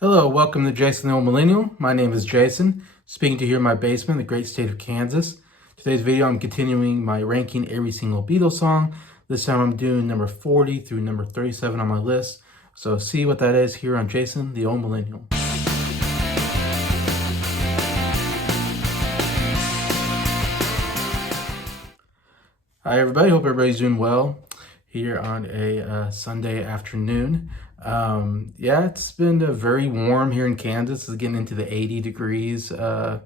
Hello, welcome to Jason the Old Millennial. My name is Jason, speaking to you here in my basement, the great state of Kansas. Today's video, I'm continuing my ranking every single Beatles song. This time I'm doing number 40 through number 37 on my list. So see what that is here on Jason the Old Millennial. Hi everybody, hope everybody's doing well here on a Sunday afternoon. Yeah, it's been very warm here in Kansas. It's getting into the 80 degrees time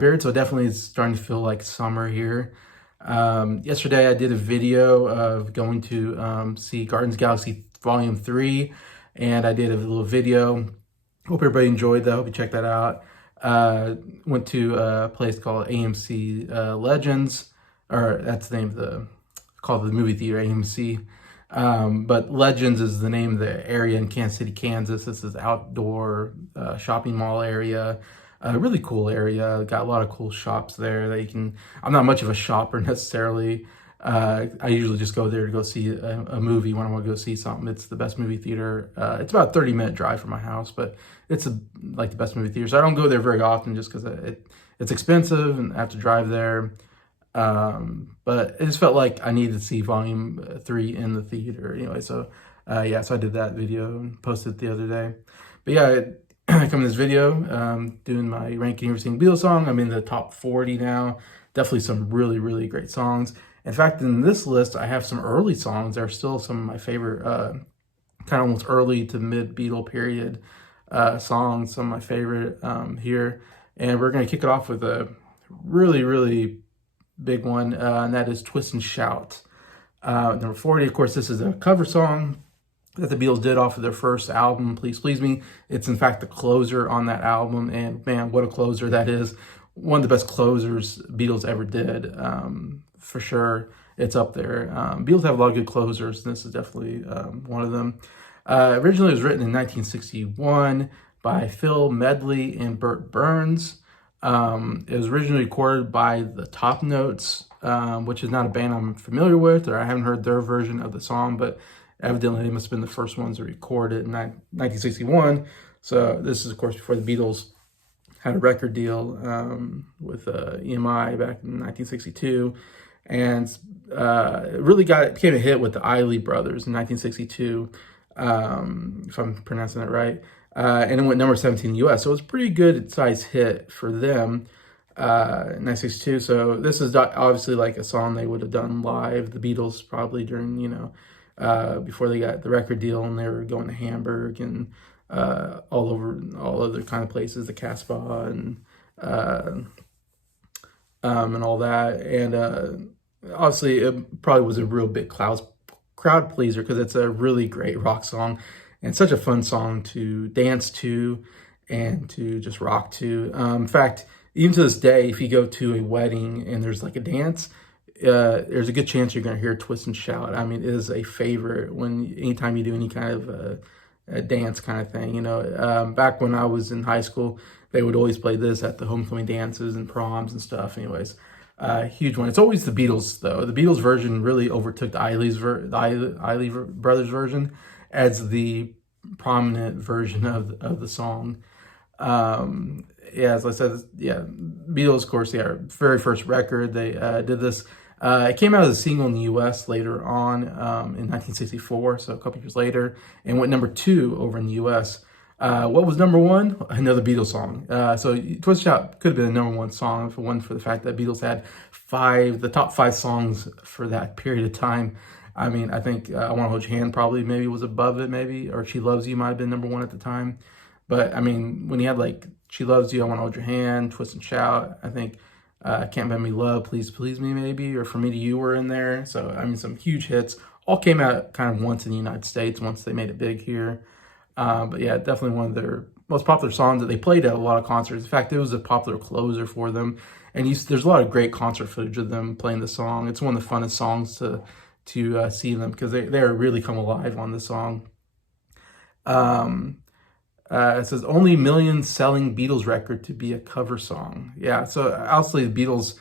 period, so definitely it's starting to feel like summer here. Yesterday I did a video of going to see Guardians of the Galaxy Volume 3, and I did a little video. Hope everybody enjoyed that. Hope you check that out. Went to a place called AMC Legends, or that's the name of called the movie theater, AMC. But Legends is the name of the area in Kansas City, Kansas. This is outdoor shopping mall area. A really cool area. Got a lot of cool shops there that you can. I'm not much of a shopper necessarily. I usually just go there to go see a movie when I want to go see something. It's the best movie theater. It's about a 30-minute drive from my house, but it's like the best movie theater. So I don't go there very often just because it's expensive and I have to drive there. But it just felt like I needed to see Volume 3 in the theater anyway. So yeah, so I did that video and posted it the other day. But yeah, I come to this video, doing my ranking every single Beatles song. I'm in the top 40 now. Definitely some really, really great songs. In fact, in this list, I have some early songs that are still some of my favorite, kind of almost early to mid Beatle period songs, some of my favorite here. And we're going to kick it off with a really, really big one, and that is Twist and Shout. Number 40, of course, this is a cover song that the Beatles did off of their first album, Please Please Me. It's in fact the closer on that album, and man, what a closer that is. One of the best closers Beatles ever did, for sure. It's up there. Beatles have a lot of good closers, and this is definitely one of them. Originally, it was written in 1961 by Phil Medley and Burt Burns. It was originally recorded by the Top Notes, which is not a band I'm familiar with, or I haven't heard their version of the song, but evidently they must have been the first ones to record it in 1961. So this is, of course, before the Beatles had a record deal with EMI back in 1962, and it really became a hit with the Isley Brothers in 1962, if I'm pronouncing that right. And it went number 17 in the US. So it was a pretty good size hit for them in 1962. So this is obviously like a song they would have done live. The Beatles probably during, before they got the record deal and they were going to Hamburg and all other kind of places, the Casbah and all that. And obviously it probably was a real big crowd pleaser because it's a really great rock song. And such a fun song to dance to and to just rock to. In fact, even to this day, if you go to a wedding and there's like a dance, there's a good chance you're going to hear Twist and Shout. I mean, it is a favorite anytime you do any kind of a dance kind of thing. Back when I was in high school, they would always play this at the homecoming dances and proms and stuff. Anyways, huge one. It's always the Beatles, though. The Beatles version really overtook the Isley Brothers version as the prominent version of the song. Yeah, as I said, yeah, Beatles, of course, yeah, very first record they did this. It came out as a single in the U.S. later on in 1964, so a couple years later, and went number 2 over in the U.S. What was number 1? Another Beatles song. So Twist Shout could have been the number 1 song if it wasn't for the fact that Beatles had the top 5 songs for that period of time. I mean, I think I Want to Hold Your Hand probably maybe was above it, maybe, or She Loves You might have been number 1 at the time. But I mean, when you had like She Loves You, I Want to Hold Your Hand, Twist and Shout, I think Can't Buy Me Love, Please Please Me maybe, or For Me to You were in there. So I mean, some huge hits. All came out kind of once in the United States, once they made it big here. But yeah, definitely one of their most popular songs that they played at a lot of concerts. In fact, it was a popular closer for them. And there's a lot of great concert footage of them playing the song. It's one of the funnest songs to see them because they really come alive on the song. It says only million selling Beatles record to be a cover song. Yeah, so obviously the Beatles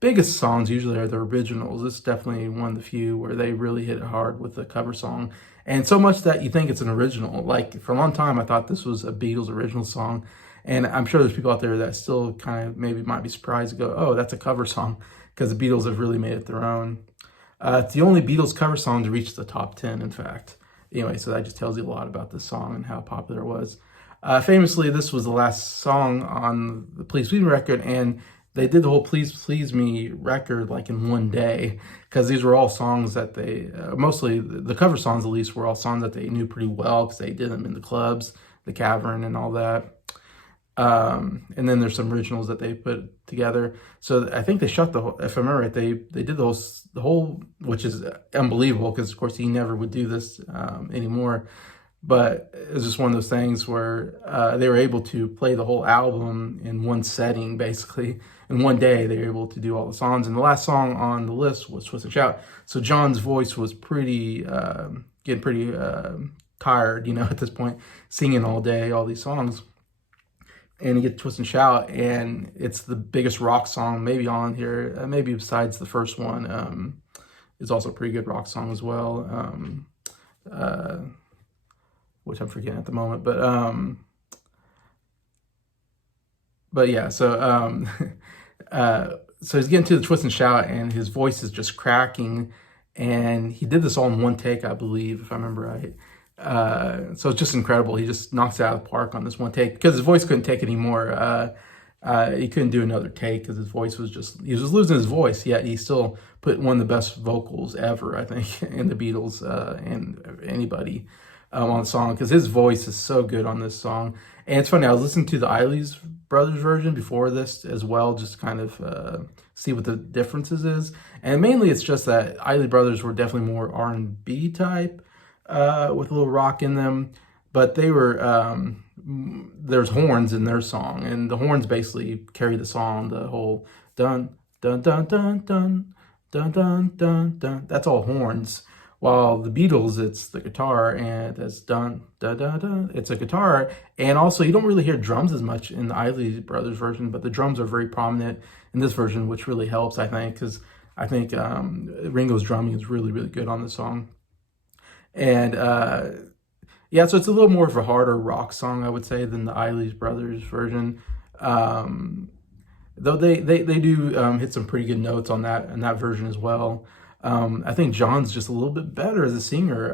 biggest songs usually are the originals. This is definitely one of the few where they really hit it hard with the cover song. And so much that you think it's an original. Like, for a long time, I thought this was a Beatles original song. And I'm sure there's people out there that still kind of maybe might be surprised to go, oh, that's a cover song, because the Beatles have really made it their own. It's the only Beatles cover song to reach the top 10, in fact. Anyway, so that just tells you a lot about this song and how popular it was. Famously, this was the last song on the Please Please Me record, and they did the whole Please Please Me record like in one day, because these were all songs that they, mostly the cover songs at least, were all songs that they knew pretty well, because they did them in the clubs, the Cavern and all that. And then there's some originals that they put together. So I think they shot the whole, if I remember right, they did the whole, which is unbelievable, because of course he never would do this anymore. But it was just one of those things where they were able to play the whole album in one setting, basically. In one day, they were able to do all the songs. And the last song on the list was Twist and Shout. So John's voice was pretty, getting pretty tired, at this point, singing all day, all these songs. And you get Twist and Shout, and it's the biggest rock song maybe on here, maybe besides the first one. It's also a pretty good rock song as well, which I'm forgetting at the moment. But yeah, so so he's getting to the Twist and Shout, and his voice is just cracking, and he did this all in one take, I believe, if I remember right. So it's just incredible. He just knocks it out of the park on this one take, because his voice couldn't take anymore. He couldn't do another take because his voice was he was losing his voice, yet he still put one of the best vocals ever, I think, in the Beatles and anybody on the song, because his voice is so good on this song. And it's funny, I was listening to the Isley Brothers version before this as well, just to kind of see what the differences is. And mainly it's just that Isley Brothers were definitely more R&B type, with a little rock in them, but they were, there's horns in their song, and the horns basically carry the song, the whole dun, dun, dun, dun, dun, dun, dun, dun, dun. That's all horns. While the Beatles, it's the guitar, and it's dun, dun, dun, dun. It's a guitar, and also you don't really hear drums as much in the Isley Brothers version, but the drums are very prominent in this version, which really helps, I think, because I think Ringo's drumming is really, really good on the song. And yeah, so it's a little more of a harder rock song, I would say, than the Isley Brothers version. Though they do hit some pretty good notes on that version as well. I think John's just a little bit better as a singer,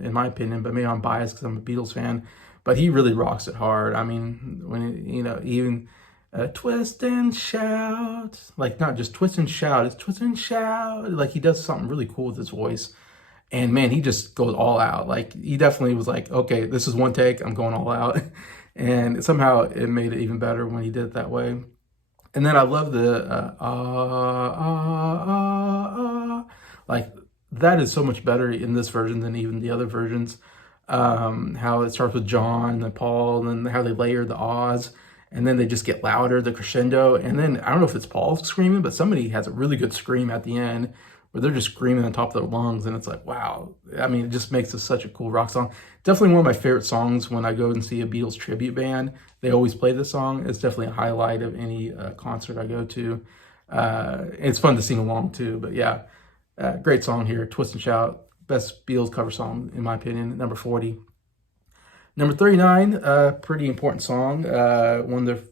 in my opinion, but maybe I'm biased because I'm a Beatles fan. But he really rocks it hard. I mean, when even twist and shout, like not just twist and shout, it's twist and shout. Like he does something really cool with his voice. And man, he just goes all out. Like he definitely was like, okay, this is one take, I'm going all out. And somehow it made it even better when he did it that way. And then I love the like that is so much better in this version than even the other versions. How it starts with John and Paul, and then how they layer the ahs, and then they just get louder, the crescendo. And then I don't know if it's Paul screaming, but somebody has a really good scream at the end, where they're just screaming on top of their lungs, and it's like, wow. I mean, it just makes this such a cool rock song. Definitely one of my favorite songs when I go and see a Beatles tribute band. They always play this song. It's definitely a highlight of any concert I go to. It's fun to sing along too, but yeah, great song here, Twist and Shout. Best Beatles cover song, in my opinion, number 40. Number 39, pretty important song. One of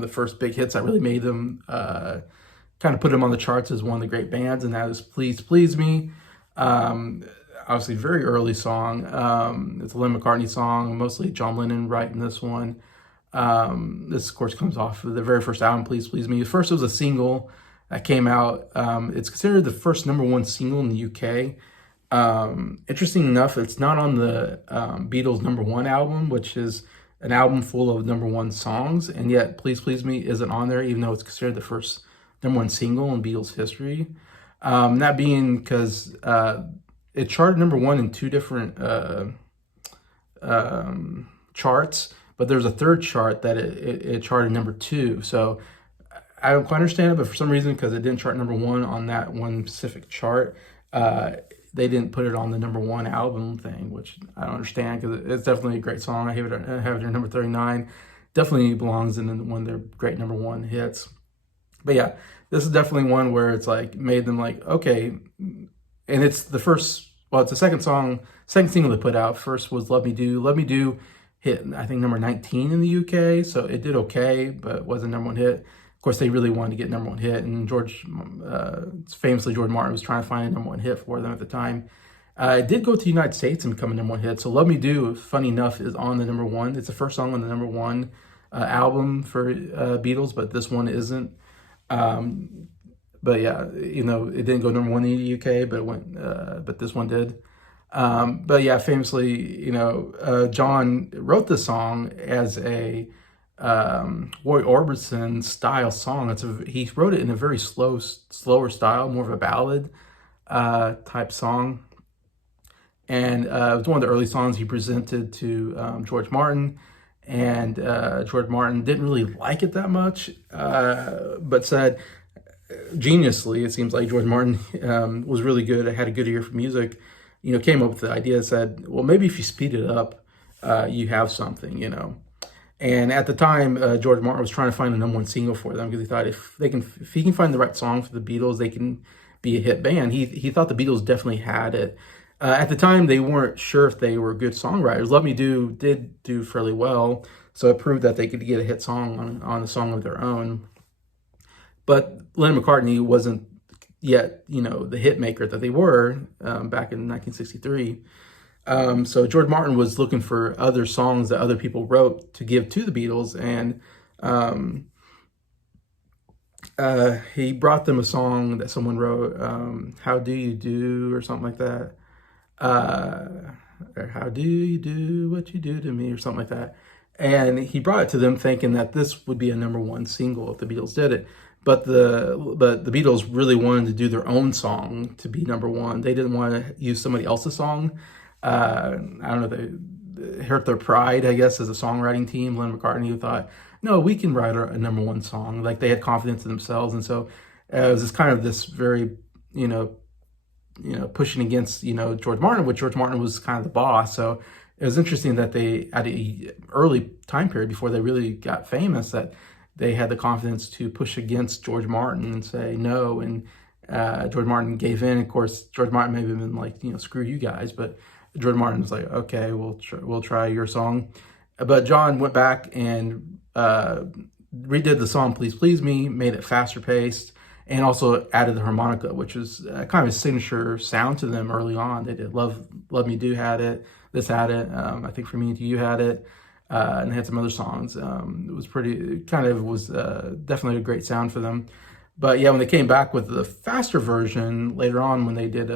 the first big hits that really made them kind of put him on the charts as one of the great bands, and that is Please Please Me. Obviously, very early song. It's a Lennon McCartney song, mostly John Lennon writing this one. This, of course, comes off of the very first album, Please Please Me. First, it was a single that came out. It's considered the first #1 single in the UK. Interesting enough, it's not on the Beatles #1 album, which is an album full of #1 songs, and yet Please Please Me isn't on there, even though it's considered the first #1 single in Beatles history. That being because it charted #1 in two different charts, but there's a third chart that it charted #2. So I don't quite understand it, but for some reason, because it didn't chart #1 on that one specific chart, they didn't put it on the #1 album thing, which I don't understand, because it's definitely a great song. I have it at number 39. Definitely belongs in one of their great #1 hits. But yeah, this is definitely one where it's like made them like, okay, and it's the first, well, it's the second song, second single they put out. First was Love Me Do. Love Me Do hit, I think, number 19 in the UK, so it did okay, but wasn't number one hit. Of course, they really wanted to get number one hit, and famously, George Martin was trying to find a number one hit for them at the time. It did go to the United States and become a number one hit. So Love Me Do, funny enough, is on the number one. It's the first song on the number one album for Beatles, but this one isn't. But yeah, you know, it didn't go number one in the UK, but it went, but this one did. But yeah, famously, you know, John wrote the song as a Roy Orbison style song. He wrote it in a very slower style, more of a ballad type song. And it was one of the early songs he presented to George Martin. And George Martin didn't really like it that much, but said, geniusly, it seems like George Martin was really good, had a good ear for music, you know, came up with the idea, said, well, maybe if you speed it up, you have something, you know. And at the time, George Martin was trying to find a number one single for them because he thought if he can find the right song for the Beatles, they can be a hit band. He thought the Beatles definitely had it. At the time, they weren't sure if they were good songwriters. Love Me Do did do fairly well, so it proved that they could get a hit song on a song of their own. But Lennon McCartney wasn't yet, you know, the hit maker that they were back in 1963. So George Martin was looking for other songs that other people wrote to give to the Beatles, and he brought them a song that someone wrote, "How Do You Do" or something like that. Or "How do you do what you do to me," or something like that. And he brought it to them thinking that this would be a number one single if the Beatles did it. But the Beatles really wanted to do their own song to be number one. They didn't want to use somebody else's song. I don't know, they hurt their pride, I guess, as a songwriting team. Lennon McCartney, who thought, no, we can write a number one song. Like, they had confidence in themselves. And so it was this very, pushing against, George Martin, which George Martin was kind of the boss. So it was interesting that they, at an early time period before they really got famous, that they had the confidence to push against George Martin and say no. And George Martin gave in. Of course, George Martin may have been like, screw you guys. But George Martin was like, okay, we'll try your song. But John went back and redid the song "Please Please Me," made it faster paced, and also added the harmonica, which was kind of a signature sound to them early on. They did Love Me Do had it, this had it, I think For Me and You had it, and they had some other songs. It was definitely a great sound for them. But yeah, when they came back with the faster version later on, when they did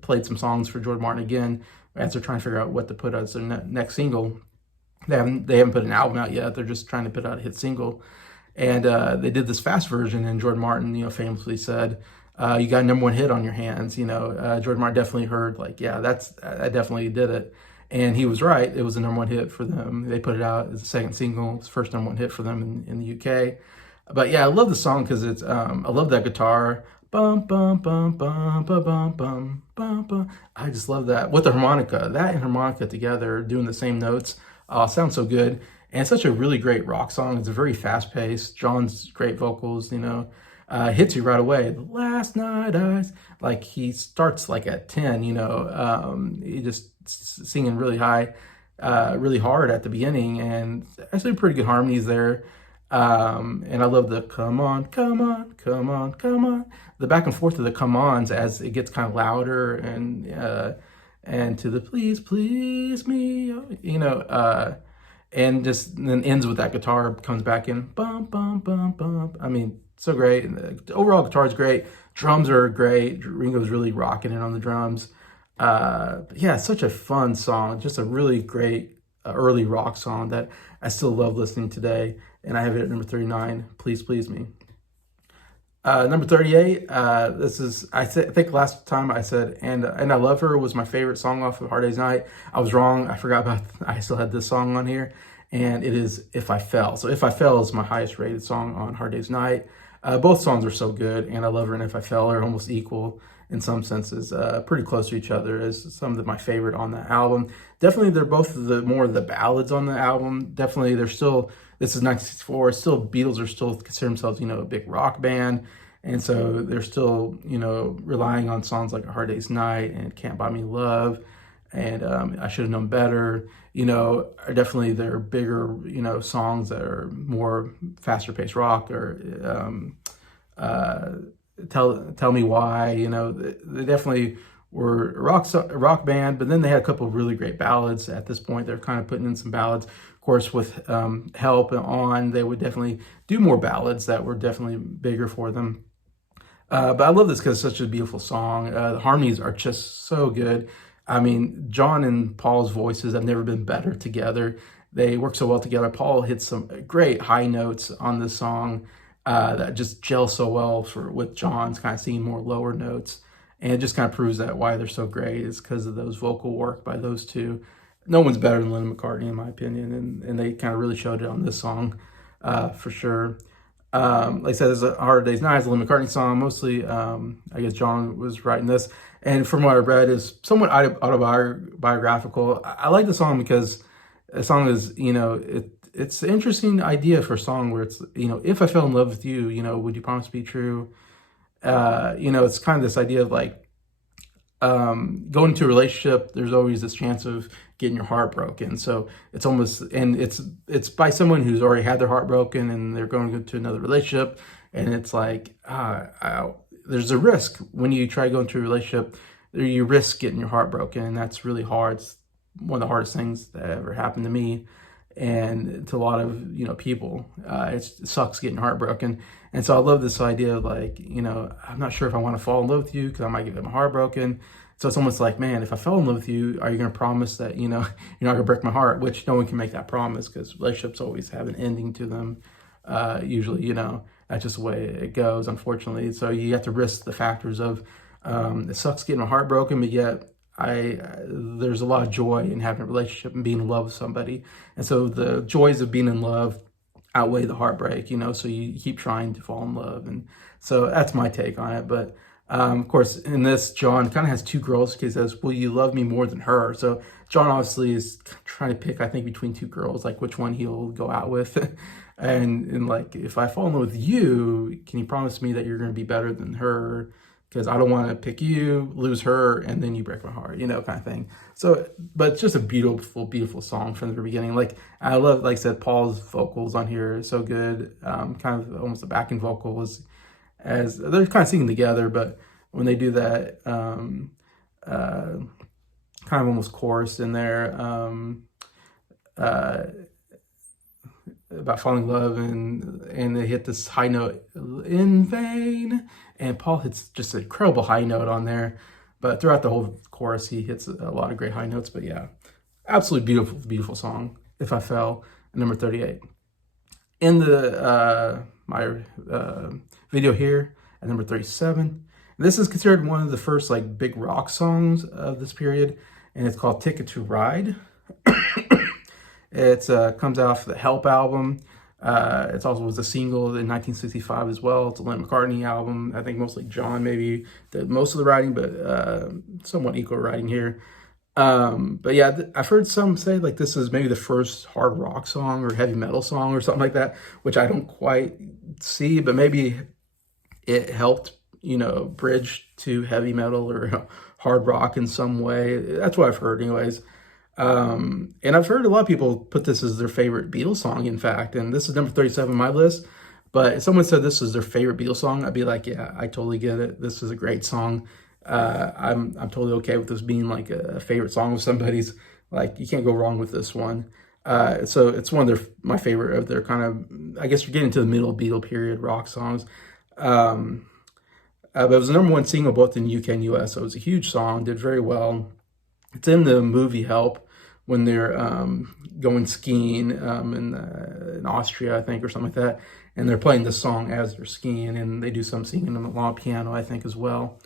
played some songs for George Martin again, as they're trying to figure out what to put as their next single. They haven't put an album out yet. They're just trying to put out a hit single. And they did this fast version, and George Martin, famously said, you got a number one hit on your hands. George Martin definitely heard, like, yeah, I definitely did it. And he was right. It was a number one hit for them. They put it out as a second single. It's the first number one hit for them in the UK. But yeah, I love the song because it's, I love that guitar. Bum, bum, bum, bum, bum, bum, bum, bum, bum. I just love that. With the harmonica, that and harmonica together, doing the same notes, sounds so good. And it's such a really great rock song. It's a very fast paced. John's great vocals, hits you right away. The last night like he starts like at 10, he just singing really high, really hard at the beginning, and actually pretty good harmonies there. And I love the come on, come on, come on, come on. The back and forth of the come ons as it gets kind of louder, and to the please, please me, and just then ends with that guitar, comes back in, bum, bum, bum, bum. I mean, so great. And the overall guitar is great. Drums are great. Ringo's really rocking it on the drums. But yeah, such a fun song. Just a really great early rock song that I still love listening today. And I have it at number 39, Please Please Me. Number 38, I think last time I said, and I Love Her was my favorite song off of Hard Day's Night. I was wrong. I forgot I still had this song on here, and it is If I Fell. So If I Fell is my highest rated song on Hard Day's Night. Both songs are so good, and I Love Her and If I Fell are almost equal in some senses, pretty close to each other as some of my favorite on the album. Definitely, they're both more of the ballads on the album. Definitely, there's this is 1964. Still, Beatles are still consider themselves, a big rock band. And so they're still, relying on songs like A Hard Day's Night and Can't Buy Me Love and I Should Have Known Better, are definitely their bigger, songs that are more faster paced rock or Tell Me Why, they definitely were a rock band, but then they had a couple of really great ballads at this point. They're kind of putting in some ballads. Of course, with Help and On, they would definitely do more ballads that were definitely bigger for them. But I love this because it's such a beautiful song. The harmonies are just so good. I mean, John and Paul's voices have never been better together. They work so well together. Paul hits some great high notes on this song that just gel so well with John's kind of singing more lower notes. And it just kind of proves that why they're so great is because of those vocal work by those two. No one's better than Lennon McCartney, in my opinion, and they kind of really showed it on this song for sure. Like I said, there's A Hard Day's Night, it's a Lennon McCartney song. Mostly, I guess John was writing this. And from what I read, is somewhat autobiographical. I like the song because the song is, it's an interesting idea for a song where it's, if I fell in love with you, would you promise to be true? It's kind of this idea of like going into a relationship, there's always this chance of getting your heart broken. So it's almost, and it's by someone who's already had their heart broken and they're going to go to another relationship. And it's like, there's a risk when you try to go into a relationship, you risk getting your heart broken. And that's really hard. It's one of the hardest things that ever happened to me and to a lot of, people. It sucks getting your heart broken. And so I love this idea of like, I'm not sure if I want to fall in love with you because I might get my heart broken. So it's almost like, man, if I fell in love with you, are you going to promise that, you're not going to break my heart? Which no one can make that promise because relationships always have an ending to them. Usually, that's just the way it goes, unfortunately. So you have to risk the factors of it sucks getting my heart broken, but yet there's a lot of joy in having a relationship and being in love with somebody. And so the joys of being in love outweigh the heartbreak, so you keep trying to fall in love. And so that's my take on it. But of course, in this, John kind of has two girls because he says, will you love me more than her? So John obviously is trying to pick, I think, between two girls, like which one he'll go out with. and like, if I fall in love with you, can you promise me that you're going to be better than her? Because I don't want to pick you, lose her, and then you break my heart, kind of thing. So, but it's just a beautiful, beautiful song from the very beginning. Like, I love, like I said, Paul's vocals on here are so good. Kind of almost a backing vocal as they're kind of singing together, but when they do that, kind of almost chorus in there, about falling in love, and they hit this high note, in vain, and Paul hits just an incredible high note on there. But throughout the whole chorus, he hits a lot of great high notes. But yeah, absolutely beautiful, beautiful song. If I Fell, number 38. In the my video here at number 37. This is considered one of the first like big rock songs of this period, and it's called Ticket to Ride. It comes off the Help album. It also was a single in 1965 as well. It's a Lennon McCartney album. I think mostly John maybe did most of the writing, but somewhat equal writing here. But yeah, I've heard some say like this is maybe the first hard rock song or heavy metal song or something like that, which I don't quite see, but maybe it helped, bridge to heavy metal or hard rock in some way. That's what I've heard anyways. And I've heard a lot of people put this as their favorite Beatles song, in fact, and this is number 37 on my list. But if someone said this is their favorite Beatles song, I'd be like, yeah, I totally get it. This is a great song. I'm totally okay with this being like a favorite song of somebody's. Like, you can't go wrong with this one. So it's one of my favorite of their kind of, I guess you're getting to the middle Beatle period rock songs. But it was the number one single both in UK and US, so it was a huge song, did very well. It's in the movie Help when they're going skiing in Austria, I think, or something like that. And they're playing the song as they're skiing, and they do some singing on the piano, I think, as well.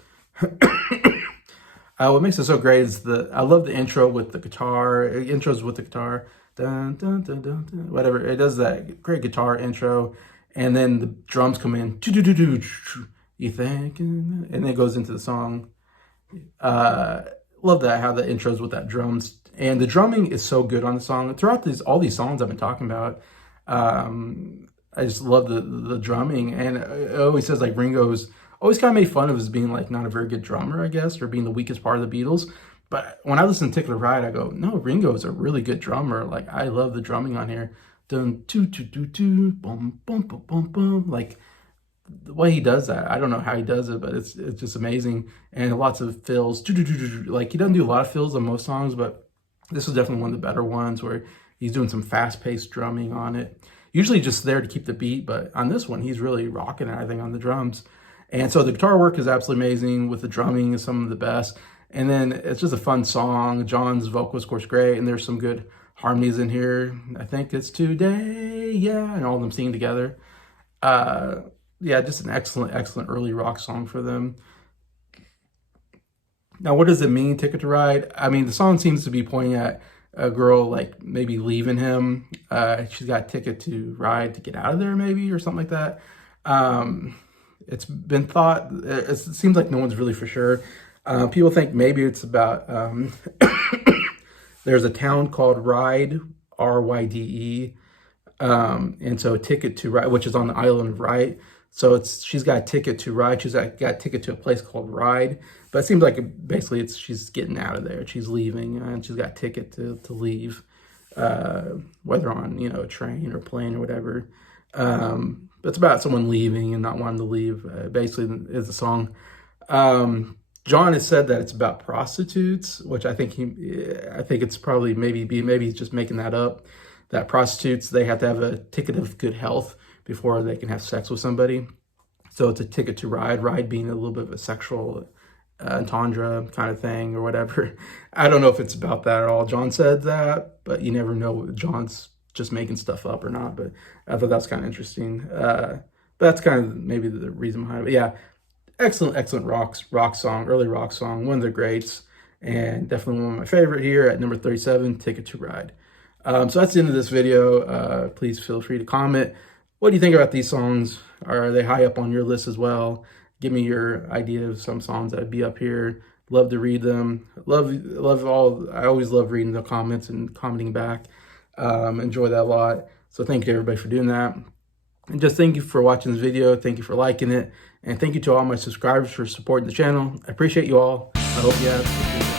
What makes it so great is I love the intro with the guitar. Intros with the guitar, dun, dun, dun, dun, dun, whatever. It does that great guitar intro, and then the drums come in. You think, and then it goes into the song. Love that, how the intros with that drums, and the drumming is so good on the song. Throughout all these songs I've been talking about, I just love the drumming, and it always says like Ringo's always kind of made fun of as being like not a very good drummer, I guess, or being the weakest part of the Beatles. But when I listen to Ticket to Ride, I go, no, Ringo is a really good drummer. Like I love the drumming on here. Dun two two two two boom boom boom boom boom. Like the way he does that, I don't know how he does it, but it's just amazing. And lots of fills. Like he doesn't do a lot of fills on most songs, but this is definitely one of the better ones where he's doing some fast-paced drumming on it. Usually just there to keep the beat, but on this one, he's really rocking it, I think, on the drums. And so the guitar work is absolutely amazing, with the drumming is some of the best. And then it's just a fun song. John's vocals, of course, great, and there's some good harmonies in here. I think it's Today, yeah, and all of them singing together. Yeah, just an excellent, excellent early rock song for them. Now, what does it mean, Ticket to Ride? I mean, the song seems to be pointing at a girl like maybe leaving him. She's got a ticket to ride to get out of there, maybe, or something like that. It's been thought, it seems like no one's really for sure. People think maybe it's about, there's a town called Ryde, R-Y-D-E, and so a ticket to ride, which is on the island of Ryde. So she's got a ticket to ride. She's got a ticket to a place called Ryde. But it seems like basically she's getting out of there. She's leaving, and she's got a ticket to leave, whether on a train or plane or whatever. But it's about someone leaving and not wanting to leave. Basically, is the song. John has said that it's about prostitutes, which I think it's probably maybe he's just making that up. That prostitutes, they have to have a ticket of good health before they can have sex with somebody. So it's a ticket to ride, ride being a little bit of a sexual entendre kind of thing or whatever. I don't know if it's about that at all. John said that, but you never know if John's just making stuff up or not. But I thought that's kind of interesting. But that's kind of maybe the reason behind it. But yeah, excellent, excellent rock song, early rock song, one of the greats, and definitely one of my favorite here at number 37, Ticket to Ride. So that's the end of this video. Please feel free to comment. What do you think about these songs? Are they high up on your list as well? Give me your idea of some songs that'd be up here. Love to read them. Love all. I always love reading the comments and commenting back. Enjoy that a lot. So thank you to everybody for doing that. And just thank you for watching this video. Thank you for liking it. And thank you to all my subscribers for supporting the channel. I appreciate you all. I hope you have